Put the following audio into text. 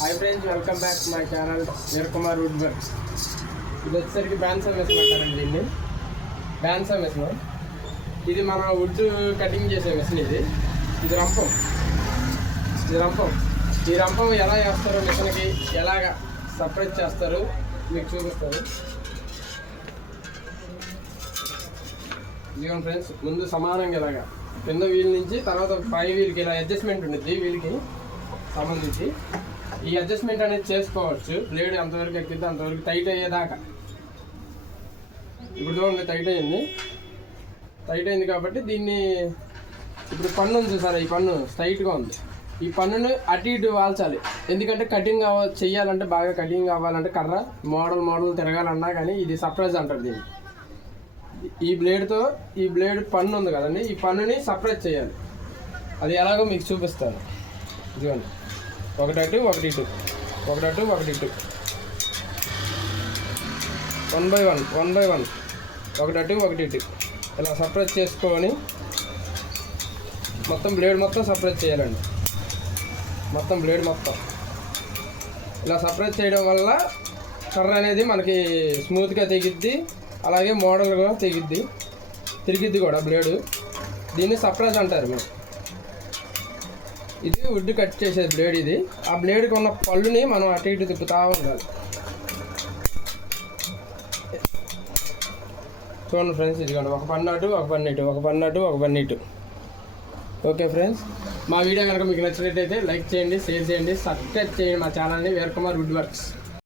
Hi friends, welcome back to my channel Veerakumar wood works. ఇది వచ్చేసరికి బ్యాన్సా machine అంటారండి దీన్ని. బ్యాన్సా మెషిన్ ఇది మన వుడ్ కటింగ్ చేసే మెషిన్. ఇది రంపం. ఈ రంపం ఎలా వేస్తారో మిషన్కి ఎలాగ సపరేట్ చేస్తారో మీకు చూపిస్తారు. ఇదిగోండి ఫ్రెండ్స్, ముందు సమానంగా ఇలాగా కింద వీల్ నుంచి తర్వాత పై వీల్కి ఇలా అడ్జస్ట్మెంట్ ఉంటుంది. వీల్కి సంబంధించి ఈ అడ్జస్ట్మెంట్ అనేది చేసుకోవచ్చు. బ్లేడ్ ఎంతవరకు ఎక్కిద్దో అంతవరకు టైట్ అయ్యేదాకా. ఇప్పుడు చూడండి, టైట్ అయింది కాబట్టి దీన్ని ఇప్పుడు పన్ను ఉంది చూసారా, ఈ పన్ను స్ట్రైట్గా ఉంది. ఈ పన్నును అటు ఇటు వాల్చాలి. ఎందుకంటే కటింగ్ చెయ్యాలంటే బాగా కటింగ్ అవ్వాలంటే కర్ర మోడల్ తిరగాలన్నా కానీ ఇది సర్ప్రైజ్ అంటారు దీన్ని. ఈ బ్లేడ్ పన్ను ఉంది కదండి, ఈ పన్నుని సపరేట్ చేయాలి. అది ఎలాగో మీకు చూపిస్తాను. ఇదిగోండి, ఒకటి అటు ఒకటి ఇటు 1 by 1 ఒకటి అటు ఒకటి ఇటు ఇలా సపరేట్ చేసుకొని మొత్తం బ్లేడ్ మొత్తం సపరేట్ చేయాలండి. బ్లేడ్ మొత్తం ఇలా సపరేట్ చేయడం వల్ల కర్ర అనేది మనకి స్మూత్గా తెగిద్ది, అలాగే మోడల్గా తిరిగిద్ది కూడా బ్లేడు. దీన్ని సపరేట్ అంటారు మనం. ఇది వుడ్ కట్ చేసేది బ్లేడ్. ఇది ఆ బ్లేడ్కి ఉన్న పళ్ళుని మనం అటు ఇటు తిప్పుతూ ఉండాలి. చూడండి ఫ్రెండ్స్, ఇదిగోండి, ఒక పన్ను అటు ఒక పన్ను ఇటు. ఓకే ఫ్రెండ్స్, మా వీడియో కనుక మీకు నచ్చినట్టయితే లైక్ చేయండి, షేర్ చేయండి, సబ్స్క్రైబ్ చేయండి మా ఛానల్ని వీరకుమార్ వుడ్ వర్క్స్.